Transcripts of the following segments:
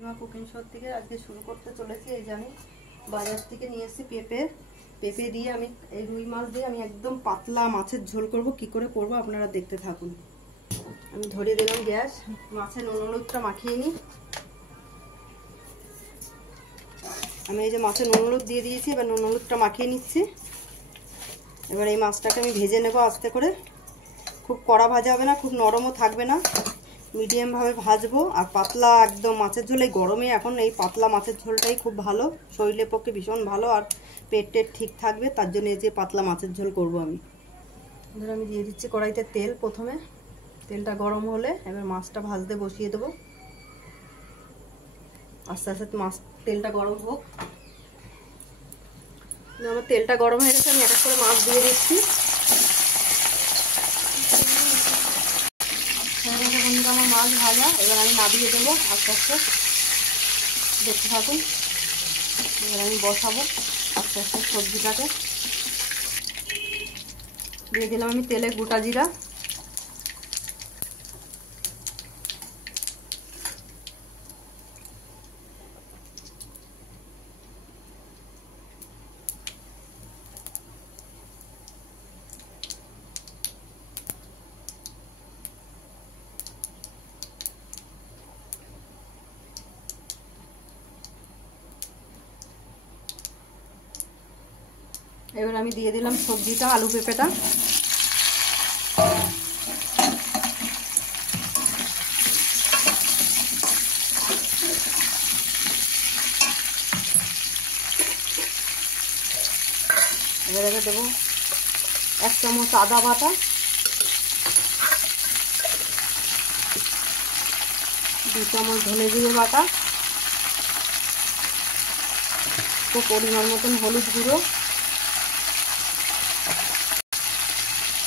Cooking show থেকে আজকে শুরু করতে চলেছি। এই যে আমি বাজার থেকে নিয়ে এসেছি পেঁপে দিয়ে আমি এই রুই মাছ দিয়ে আমি একদম পাতলা মাছের ঝোল করব। কি করে করব আপনারা দেখতে থাকুন। আমি ধরিয়ে দিলাম গ্যাস, মাছের নুন হলুদটা মাখিয়ে নিই। আমি এই যে মাছের নুন হলুদ দিয়ে দিয়েছি, এবার নুন হলুদটা মাখিয়ে নিচ্ছি। এবার এই মাছটাকে আমি ভেজে নেব আস্তে করে। খুব কড়া ভাজা হবে না, খুব নরমও থাকবে না, মিডিয়াম ভাবে ভাজবো। আর পাতলা একদম মাছের ঝোল, এই গরমে এখন এই পাতলা মাছের ঝোলটাই খুব ভালো, শরীরের পক্ষে ভীষণ ভালো, আর পেট ঠিক থাকবে। তার জন্য এই যে পাতলা মাছের ঝোল করব আমি। ধরো আমি দিয়ে দিচ্ছি কড়াইতে তেল। প্রথমে তেলটা গরম হলে এবার মাছটা ভাজতে বসিয়ে দেবো। আস্তে আস্তে তেলটা গরম হোক। আমার তেলটা গরম হয়ে গেছে, আমি এক এক করে মাছ দিয়ে দিচ্ছি। আমার মাছ ভাজা, এবার আমি নামিয়ে দেবো আস্তে আস্তে, দেখতে থাকুন। এবার আমি বসাবো আস্তে আস্তে সবজিটাকে। দিয়ে দিলাম আমি তেলে গোটা জিরা, এবার আমি দিয়ে দিলাম সবজিটা, আলু পেঁপেটা। এবারে দেবো 1 চামচ আদা বাটা, 2 চামচ ধনে জিরে বাটা, তো পরিমাণ মতন হলুদ গুঁড়ো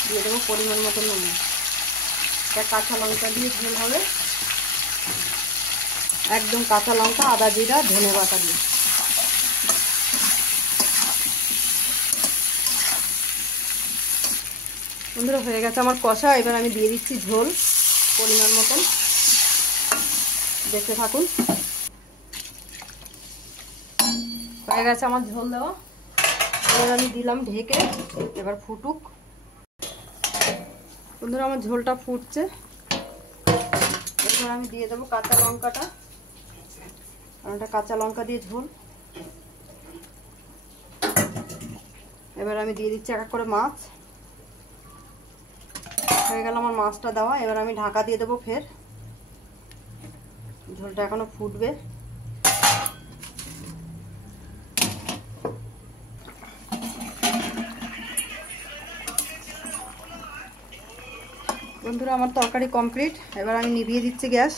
দিয়ে দেবো, পরিমাণ মতন নুন। একটা কাঁচা লঙ্কা দিয়ে ঝোল হবে, একদম কাঁচা লঙ্কা, আদা জিরা ধনে বাটা দিয়ে। বন্ধুরা হয়ে গেছে আমার কষা। এবার আমি দিয়ে দিচ্ছি ঝোল পরিমাণ মতন, দেখতে থাকুন। হয়ে গেছে আমার ঝোল দেওয়া। এবার আমি দিলাম ঢেকে, এবার ফুটুক। বন্ধুরা আমার ঝোলটা ফুটছে, এবার আমি দিয়ে দেবো কাঁচা লঙ্কাটা, কারণ এটা কাঁচা লঙ্কা দিয়ে ঝোল। এবার আমি দিয়ে দিচ্ছি এক এক করে মাছ। হয়ে গেল আমার মাছটা দেওয়া। এবার আমি ঢাকা দিয়ে দেবো ফের, ঝোলটা এখনো ফুটবে। বন্ধুরা আমার তরকারি কমপ্লিট। এবার আমি নিভিয়ে দিচ্ছি গ্যাস,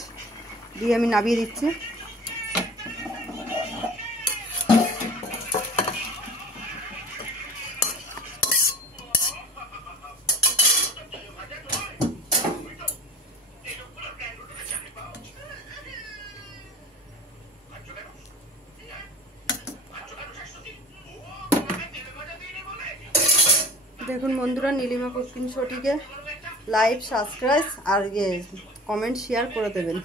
দিয়ে আমি নামিয়ে দিচ্ছি। দেখুন বন্ধুরা, নীলিমা কুকিং শোটিকে লাইক, সাবস্ক্রাইব আর কমেন্ট শেয়ার করে দেবেন।